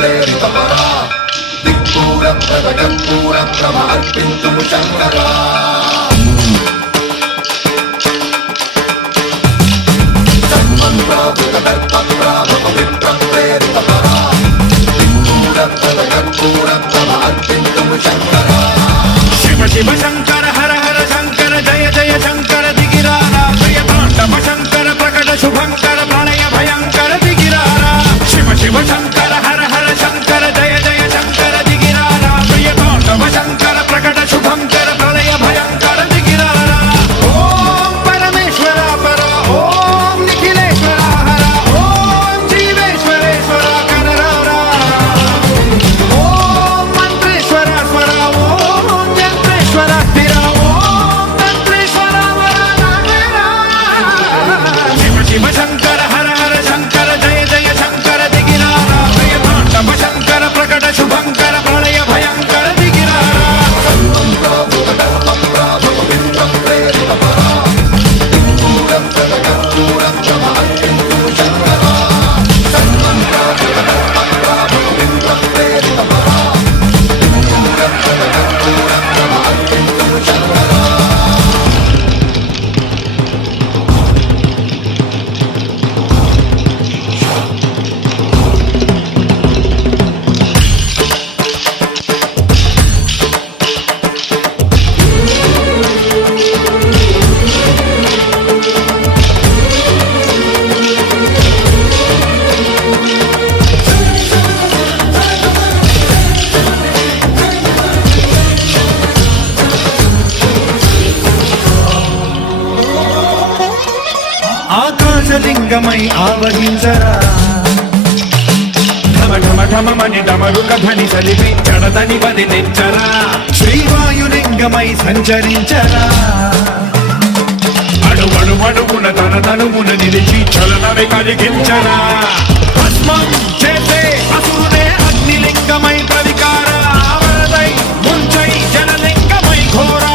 ప్రేరితపరా దిక్పూరం ప్రగటంపూరం భ్రమ అర్పింతుము శంకరా జన్మం ప్రాభుత దర్ప ప్రాభవ విప్రం ప్రేరితపరా దిక్పూరం ప్రగటంపూరం భ్రమ అర్పింతుము శంకరా శివ శివ శంకర హర హర శంకర జయ జయ శంకర దిగిరారా ప్రియ తాండవ శంకర ప్రకట శుభంకర ప్రణయ భయంకర దిగిరారా శివ శివ శంకర హర హర శంకర జయ జయ శంకర దిగిరారా ప్రియ తాండవ శంకర ప్రకట శుభంకర ప్రణయ భయంకర దిగిరారా ఓం పరమేశ్వర పర ఓం నిఖిలేశ్వర హర ఓం జీవేశ్వరేశ్వర కనరారా ఓం మంత్రేశ్వర స్వర ఓం యంత్రేశ్వర స్థిర ఓం తంత్రేశ్వర వర నాగరా శివ శివ శంకర హర హర శంకర జయ జయ శంకర దిగిరారా ప్రియ తాండవ శంకర ప్రకట శుభంకర ప్రళయ భయంకర దిగిరారా జన్మం ప్రాభుత దర్ప ప్రాభవ విప్రం ప్రేరితపరా దిక్పూరం ప్రగటంపూరం భ్రమ అర్పింతుము శంకరా జన్మం ప్రాభుత దర్ప ప్రాభవ విప్రం ప్రేరితపరా దిక్పూరం ప్రగటంపూరం భ్రమ అర్పింతుము శంకరా ఆకాశలింగమై ఆవహించరా ఢమ ఢమ ఢమమని డమరుక ధ్వని సలిపి జడదని వదిలించరా శ్రీవాయులింగమై సంచరించరా అడుగడుగున తన తనుమున నిలిచి చలనమే కలిగించరా భస్మం చేసే అసురునే అగ్నిలింగమై ప్రవికార వరదై ముంచై జనలింగమై ఘోరా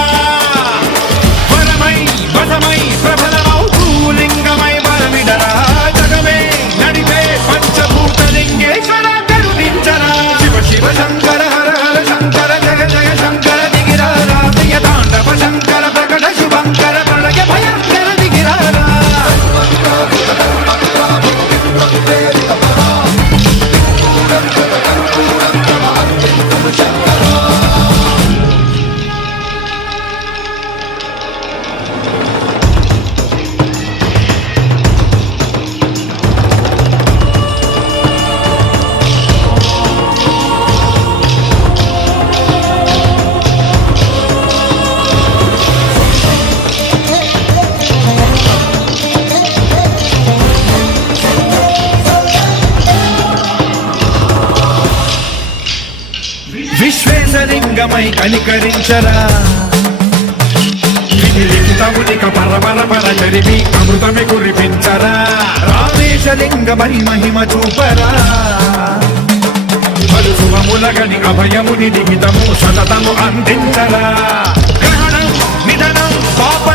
వరమై వసమై ప్రబలమౌ భూలింగమై వరమిడరా జగమే నడిపే పంచభూతలింగేశ్వర కరుణించరా శివ శివ శంకర హర హర శంకర జయ జయ శంకర దిగిరారా ప్రియ తాండవ శంకర ప్రకట శుభంకర ప్రళయ భయంకర దిగిరారా జన్మం ప్రాభుత దర్ప ప్రాభవ విప్రం ప్రేరితపరా దిక్పూరం ప్రగటంపూరం భ్రమ అర్పింతుము శంకరా విశ్వేశలింగమై కనికరించరా లిఖితమునిక పరపర పర చరివి అమృతమి కురిపించరా రామేశలింగమై మహిమ చూపరా పలు శుభములగని అభయముని లిఖితము సతతము అందించరా గ్రహణం నిధనం పాప